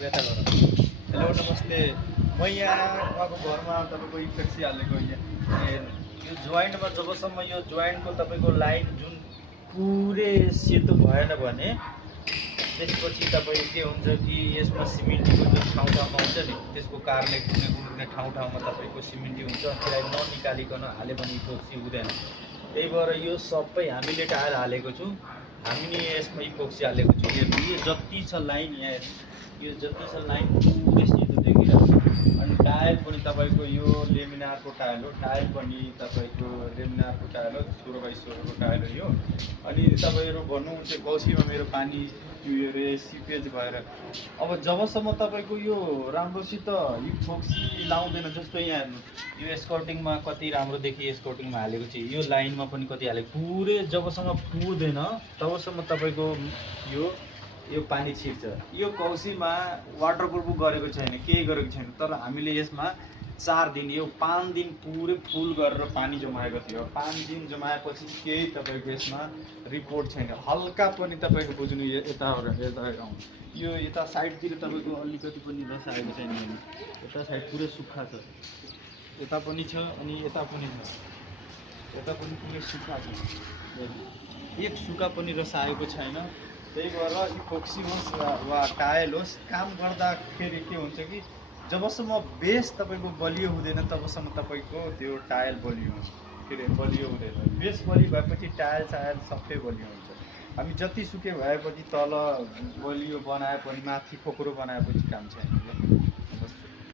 व्यथा गर। हेलो नमस्ते, म यहाँ उहाँको घरमा तपाईँको इफेक्सी हालेको यो जोइन्टमा जबसम्म यो जोइन्टको तपाईँको लाइन जुन पुरै सेतो भएन भने त्यसपछि तपाईँ के हुन्छ कि यसमा सिमेन्टीको जुन ठाउँ ठाउँमा हुन्छ नि त्यसको कारणले कुनै कुनै ठाउँ ठाउँमा तपाईँको सिमेन्टी हुन्छ, त्यसलाई ननिकालिकन हाल्यो भने इफोक्सी हुँदैन। त्यही भएर यो सबै हामीले टायर हालेको छौँ, हामीले यसमा इफोक्सी हालेको छौँ। यो जति छ लाइन यहाँ, यो जति छ लाइन पुरै सेतो देखिरहेको छ। अनि टायर पनि तपाईँको यो लेमिनारको टायर हो, टायर पनि तपाईँको लेमिनारको टायर हो, 16x16को टायर हो यो। अनि तपाईँहरू भन्नुहुन्छ कौसीमा मेरो पानी यो रे सिपेज भएर, अब जबसम्म तपाईँको यो राम्रोसित इफोक्सी लाउँदैन, जस्तो यहाँ हेर्नु यो स्कर्टिङमा कति राम्रोदेखि स्कर्टिङमा हालेको छ, यो लाइनमा पनि कति हालेको, पुरै जबसम्म पुर्दैन तबसम्म तपाईँको यो पानी छिर्छ। यो कौसीमा वाटरप्रुफ गरेको छैन, केही गरेको छैन, तर हामीले यसमा 4 दिन यो 5 दिन पुरै फुल गरेर पानी जमाएको थियो। 5 दिन जमाएपछि केही तपाईँको यसमा रिपोर्ट छैन, हल्का पनि तपाईँको बुझ्नु यता आउनु, यो यता साइडतिर तपाईँको अलिकति पनि रस आएको छैन। यता साइड पुरै सुक्खा छ, यता पनि छ अनि यता पनि छ, यता पनि पुरै सुक्खा छ, एक सुक्खा पनि रस आएको छैन। त्यही भएर इफोक्सी होस् वा टायल होस्, काम गर्दाखेरि के हुन्छ कि जबसम्म बेस तपाईँको बलियो हुँदैन तबसम्म तपाईँको त्यो टायल बलियो हुन्छ, के अरे बलियो हुँदैन। बेस बलियो भएपछि टायल सायल सबै बलियो हुन्छ। हामी जति सुके भएपछि तल बलियो बनाए पनि माथि खोक्रो बनाएपछि काम छैन।